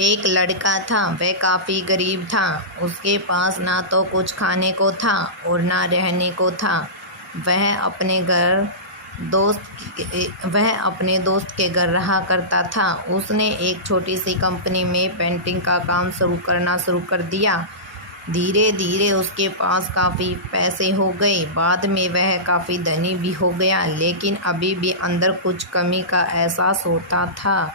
एक लड़का था, वह काफ़ी गरीब था। उसके पास ना तो कुछ खाने को था और ना रहने को था। वह अपने दोस्त के घर रहा करता था। उसने एक छोटी सी कंपनी में पेंटिंग का काम शुरू कर दिया। धीरे धीरे उसके पास काफ़ी पैसे हो गए। बाद में वह काफ़ी धनी भी हो गया, लेकिन अभी भी अंदर कुछ कमी का एहसास होता था।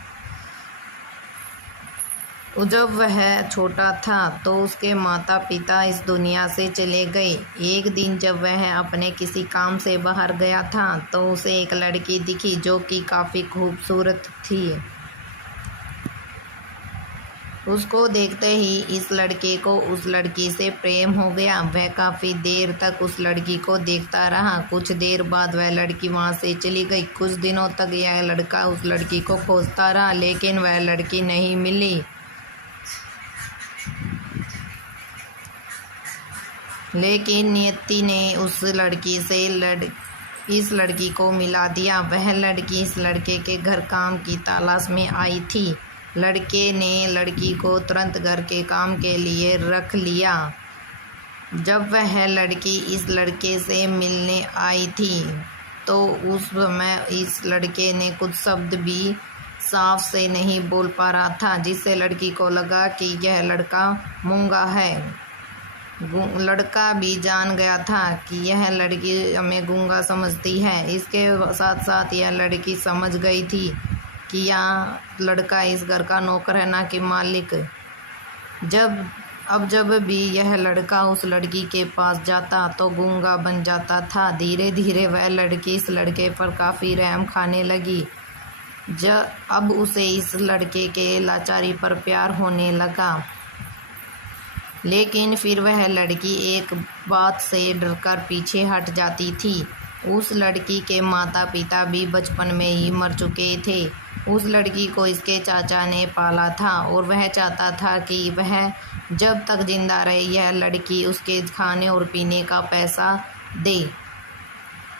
जब वह छोटा था तो उसके माता पिता इस दुनिया से चले गए। एक दिन जब वह अपने किसी काम से बाहर गया था तो उसे एक लड़की दिखी जो कि काफ़ी खूबसूरत थी। उसको देखते ही इस लड़के को उस लड़की से प्रेम हो गया। वह काफ़ी देर तक उस लड़की को देखता रहा। कुछ देर बाद वह लड़की वहाँ से चली गई। कुछ दिनों तक यह लड़का उस लड़की को खोजता रहा, लेकिन वह लड़की नहीं मिली। लेकिन नियति ने इस लड़की को मिला दिया। वह लड़की इस लड़के के घर काम की तलाश में आई थी। लड़के ने लड़की को तुरंत घर के काम के लिए रख लिया। जब वह लड़की इस लड़के से मिलने आई थी तो उस समय इस लड़के ने कुछ शब्द भी साफ से नहीं बोल पा रहा था, जिससे लड़की को लगा कि यह लड़का मूंगा है। लड़का भी जान गया था कि यह लड़की हमें गूंगा समझती है। इसके साथ साथ यह लड़की समझ गई थी कि यह लड़का इस घर का नौकर है, ना कि मालिक। जब भी यह लड़का उस लड़की के पास जाता तो गूंगा बन जाता था। धीरे धीरे वह लड़की इस लड़के पर काफ़ी रहम खाने लगी। अब उसे इस लड़के के लाचारी पर प्यार होने लगा। लेकिन फिर वह लड़की एक बात से डरकर पीछे हट जाती थी। उस लड़की के माता पिता भी बचपन में ही मर चुके थे। उस लड़की को इसके चाचा ने पाला था और वह चाहता था कि वह जब तक जिंदा रहे यह लड़की उसके खाने और पीने का पैसा दे।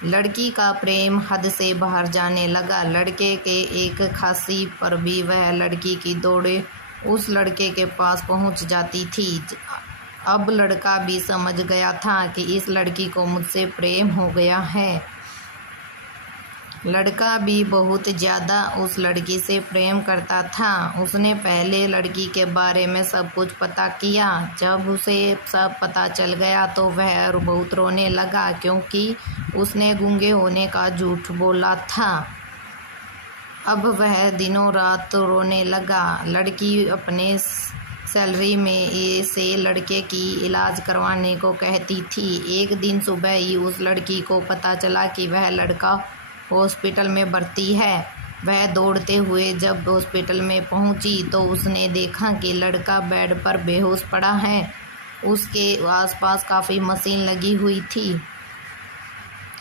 लड़की का प्रेम हद से बाहर जाने लगा। लड़के के एक खांसी पर भी वह लड़की की दौड़े उस लड़के के पास पहुंच जाती थी। अब लड़का भी समझ गया था कि इस लड़की को मुझसे प्रेम हो गया है। लड़का भी बहुत ज़्यादा उस लड़की से प्रेम करता था। उसने पहले लड़की के बारे में सब कुछ पता किया। जब उसे सब पता चल गया तो वह बहुत रोने लगा, क्योंकि उसने गूंगे होने का झूठ बोला था। अब वह दिनों रात रोने लगा। लड़की अपने सैलरी में से लड़के की इलाज करवाने को कहती थी। एक दिन सुबह ही उस लड़की को पता चला कि वह लड़का हॉस्पिटल में भर्ती है। वह दौड़ते हुए जब हॉस्पिटल में पहुंची तो उसने देखा कि लड़का बेड पर बेहोश पड़ा है। उसके आसपास काफ़ी मशीन लगी हुई थी।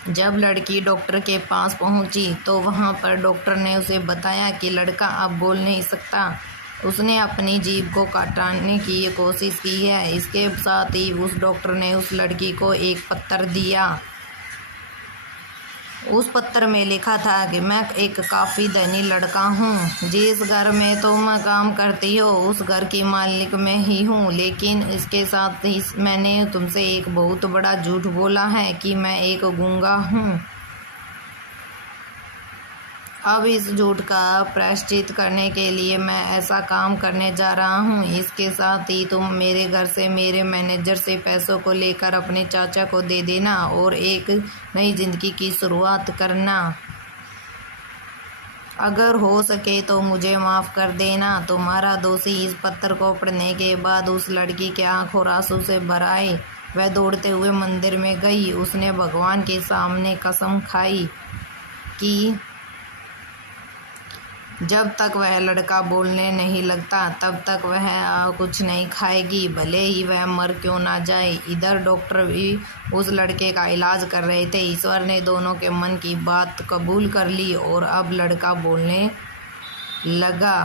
जब लड़की डॉक्टर के पास पहुंची तो वहां पर डॉक्टर ने उसे बताया कि लड़का अब बोल नहीं सकता। उसने अपनी जीभ को काटने की कोशिश की है। इसके साथ ही उस डॉक्टर ने उस लड़की को एक पत्र दिया। उस पत्र में लिखा था कि मैं एक काफ़ी धनी लड़का हूँ। जिस घर में तुम काम करती हो उस घर की मालिक मैं ही हूँ, लेकिन इसके साथ ही मैंने तुमसे एक बहुत बड़ा झूठ बोला है कि मैं एक गूंगा हूँ। अब इस झूठ का प्रायश्चित करने के लिए मैं ऐसा काम करने जा रहा हूँ। इसके साथ ही तुम मेरे घर से मेरे मैनेजर से पैसों को लेकर अपने चाचा को दे देना और एक नई ज़िंदगी की शुरुआत करना। अगर हो सके तो मुझे माफ़ कर देना। तुम्हारा दोषी इस पत्र को पढ़ने के बाद उस लड़की के आंखों आंसू से भर आए। वह दौड़ते हुए मंदिर में गई। उसने भगवान के सामने कसम खाई कि जब तक वह लड़का बोलने नहीं लगता तब तक वह कुछ नहीं खाएगी, भले ही वह मर क्यों ना जाए। इधर डॉक्टर भी उस लड़के का इलाज कर रहे थे। ईश्वर ने दोनों के मन की बात कबूल कर ली और अब लड़का बोलने लगा।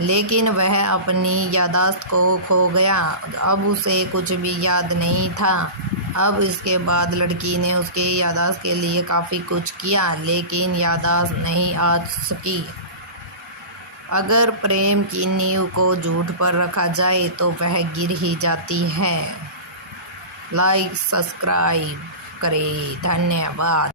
लेकिन वह अपनी याददाश्त को खो गया। अब उसे कुछ भी याद नहीं था। अब इसके बाद लड़की ने उसके याददाश्त के लिए काफ़ी कुछ किया, लेकिन याददाश्त नहीं आ सकी। अगर प्रेम की नींव को झूठ पर रखा जाए तो वह गिर ही जाती है। लाइक सब्सक्राइब करें। धन्यवाद।